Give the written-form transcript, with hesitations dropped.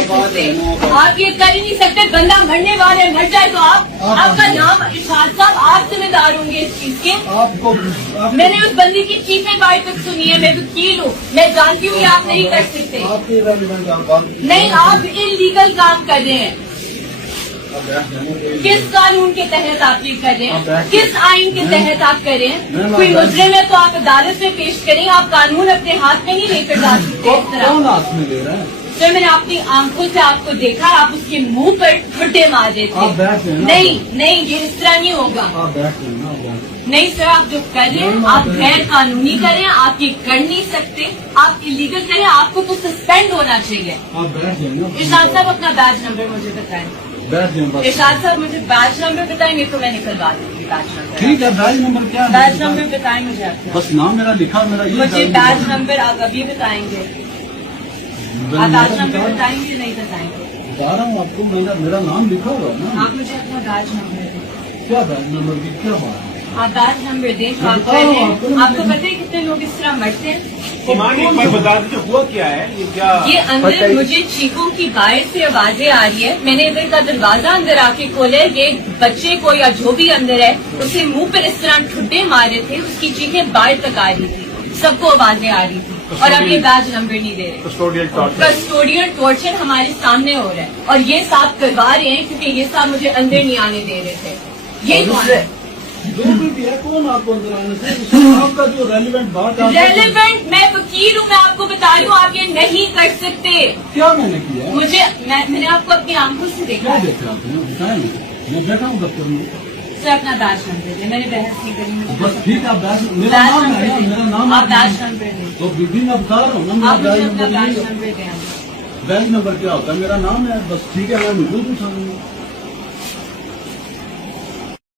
कर सकते, आप ये कर ही नहीं सकते। बंदा मरने वाले मर जाए तो आपका नाम इरशाद साहब, आप जिम्मेदार होंगे इस चीज के। मैंने उस बंदी की चीखें बाहर तक सुनी है, मैं वकील हूँ, मैं जानती हूँ ये आप नहीं कर सकते। नहीं, आप इलीगल काम कर रहे हैं। किस कानून के तहत आप ये कर रहे हैं, किस आइन के तहत आप कर रहे हैं? कोई मुजरिम है तो आप अदालत में पेश करें, आप कानून अपने हाथ में नहीं लेकर जा सकते इस तरह। सर, मैंने अपनी आंखों से आपको देखा, आप उसके मुंह पर ठुड्डे मार रहे थे। नहीं, ये इस तरह नहीं होगा। नहीं सर, आप जो कर रहे हैं आप गैर कानूनी करें, आप ये कर नहीं सकते, आप इलीगल करें, आपको तो सस्पेंड होना चाहिए। इरशाद साहब अपना बैच नंबर मुझे बताएं। इरशाद साहब मुझे बैच नंबर बताएंगे तो मैं निकलवा दूंगी बैच नंबर। ठीक है, बैच नंबर क्या है? बैच नंबर बताएं मुझे आपका। बस नाम मेरा लिखा, मेरा ये मुझे बैच नंबर आप अभी बताएंगे, आप बैच नंबर बताएंगे नहीं बताएंगे? बता रहा हूँ आपको, मेरा नाम लिखा हुआ है ना। आप मुझे अपना बैच नंबर दें। क्या बैच नंबर की क्या बात है? आप बैच नंबर दें तो आप कह रहे हैं। आपको पता है कितने लोग इस तरह मरते हैं? बता दीजिए हुआ क्या है, ये क्या? ये अंदर मुझे चीखों की बाहर से आवाजें आ रही है, मैंने इधर का दरवाजा अंदर आके खोला, ये बच्चे को या जो भी अंदर है उसे मुंह पर इस तरह ठुड्डे मारे थे, उसकी चीखें बाहर तक आ रही थी, सबको आवाजें आ रही थी, और अब ये बैच नंबर नहीं दे रहे। कस्टोडियल टॉर्चर हमारे सामने हो रहा है, और ये साहब करवा रहे हैं क्योंकि ये साहब मुझे अंदर नहीं आने दे रहे थे। ये कौन है? कौन आपको अंदर आने से? आपका जो रेलिवेंट बात है, रेलिवेंट, मैं वकील हूँ, मैं आपको बता रही हूँ, आप ये नहीं कर सकते। क्या मैंने किया? मैंने आपको अपनी आंखों से देखा। क्या देखा आपने? बताएं, मैं बैठा हूँ दफ्तर में। सर अपना बैच नंबर दे, मैंने बहस नहीं करी। बस ठीक है, मेरा नाम है ना, मेरा नाम आप बैच नंबर दें। तो बीबी मैं बता रहा हूँ ना, आप मेरा मुझे अपना बैच बैच नंबर दें। नंबर क्या होता है? मेरा नाम है, बस ठीक है, मैं मौजूद हूँ।